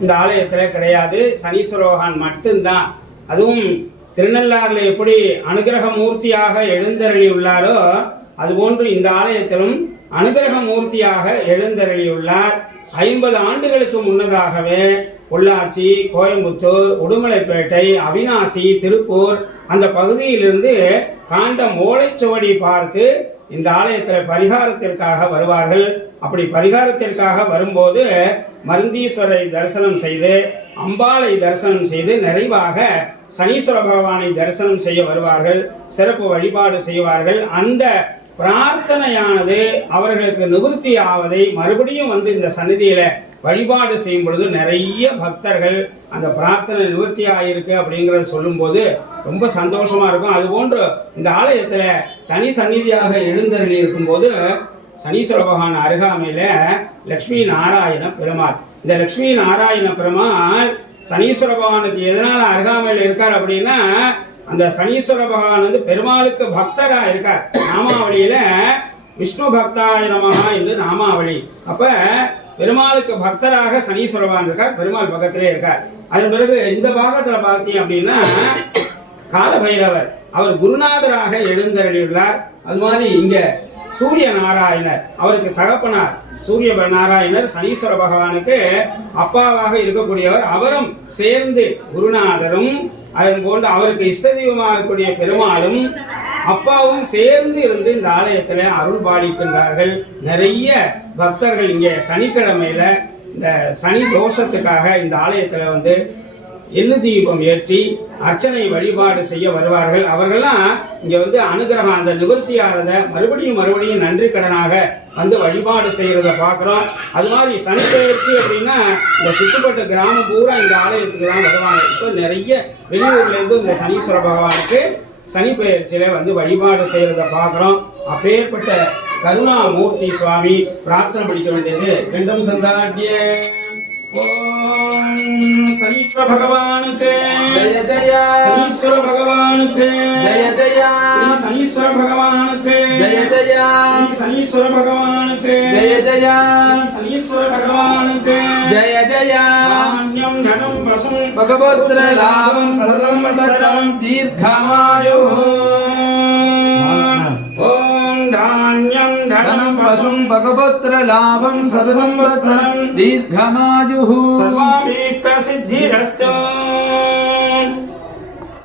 இந்த ஆலயத்தில் கிடையாது. சனீஸ்வர பகவான் மட்டும்தான். அதுவும் திருநள்ளாறுல எப்படி அனுகிரக மூர்த்தியாக எழுந்தருளியுள்ளாரோ அதுபோன்று இந்த ஆலயத்திலும் அனுகிரக மூர்த்தியாக எழுந்தருளியுள்ளார். 50 ஆண்டுகளுக்கு முன்னதாகவே பொள்ளாச்சி, கோயம்புத்தூர், உடுமலைப்பேட்டை, அவிநாசி, திருப்பூர் அந்த பகுதியிலிருந்து காண்ட ஓலைச்சுவடி பார்த்து இந்த ஆலயத்தில் பரிகாரத்திற்காக வருவார்கள். அப்படி பரிகாரத்திற்காக வரும்போது மருந்தீஸ்வரை தரிசனம் செய்து, அம்பாளை தரிசனம் செய்து, நிறைவாக சனீஸ்வர பகவானை தரிசனம் செய்ய வருவார்கள். சிறப்பு வழிபாடு செய்வார்கள். அந்த பிரார்த்தனையானது அவர்களுக்கு நிவர்த்தி ஆவதை மறுபடியும் வந்து இந்த சந்நிதியில வழிபாடு செய்யும் பொழுது நிறைய பக்தர்கள் அந்த பிரார்த்தனை நிவர்த்தி ஆகியிருக்கு அப்படிங்கிறத சொல்லும்போது ரொம்ப சந்தோஷமா இருக்கும். அதுபோன்று இந்த ஆலயத்துல தனி சந்நிதியாக எழுந்தருளி இருக்கும்போது சனீஸ்வர பகவான் அருகாமையில லட்சுமி நாராயண பெருமாள். இந்த லட்சுமி நாராயண பெருமாள் சனீஸ்வர பகவானுக்கு எதனால அருகாமையில் இருக்கார் அப்படின்னா, அந்த சனீஸ்வர பகவான் வந்து பெருமாளுக்கு பக்தரா இருக்கார். நாமாவளியில விஷ்ணு பக்தாய நமஹ என்று நாமாவளி. அப்ப பெருமாளுக்கு பக்தராக சனீஸ்வர பகவான் இருக்கார், பெருமாள் பக்கத்திலே இருக்கார். அதன் பிறகு இந்த பாகத்துல பார்த்தீங்க அப்படின்னா காலபைரவர் அவர் குருநாதராக எழுந்தருளியுள்ளார். அது மாதிரி இங்க சூரிய நாராயணர் அவருக்கு தகப்பனார். சூரிய நாராயணர் சனீஸ்வர பகவானுக்கு அப்பாவாக இருக்கக்கூடியவர். அவரும் சேர்ந்து குருநாதரும் அதன் போன்று அவருக்கு இஷ்ட தெய்வமாகக்கூடிய பெருமாளும் அப்பாவும் சேர்ந்து இருந்து இந்த ஆலயத்தில் அருள் பாலிக்கின்றார்கள். நிறைய பக்தர்கள் இங்கே சனிக்கிழமையில இந்த சனி தோஷத்துக்காக இந்த ஆலயத்தில் வந்து எள்ளு தீபம் ஏற்றி அர்ச்சனை வழிபாடு செய்ய வருவார்கள். அவர்கள்லாம் இங்க வந்து அனுகிரகம் அந்த நிவர்த்தியானதை மறுபடியும் நன்றி கடனாக வந்து வழிபாடு செய்யறத பாக்குறோம். அது மாதிரி சனி பெயர்ச்சி அப்படின்னா இந்த சுற்றுப்பட்ட கிராமம் பூரா இந்த ஆலயத்துக்கு தான் வருவாங்க. இப்போ நிறைய வெளியூர்ல இருந்து இந்த சனீஸ்வர பகவானுக்கு சனி பெயர்ச்சியில வந்து வழிபாடு செய்யறத பாக்குறோம். அப்பேற்பட்ட கருணாமூர்த்தி சுவாமி பிரார்த்தனை படிக்க வேண்டியது ரெண்டும் சந்தாட்டிய சனீஸ்வர பகவானுக்கு ஜெய ஜெய, சனீஸ்வர பகவானுக்கு ஜெய ஜெய, சனீஸ்வர பகவானுக்கு ஜெய ஜெய, சனீஸ்வர பகவானுக்கு ஜெய ஜெய, சனீஸ்வர பகவானுக்கு ஜெய ஜெய. தானியம் தனம் பசும் பகவத்ர லாபம் சதசம்பத்சரம் தீர்க்கமாயுः. ஓம் தானியம் தனம் பசும் பகவத்ர லாபம் சதசம்பத்சரம் தீர்க்கமாயுः. சர்வாபீஷ்ட சித்திரஸ்து.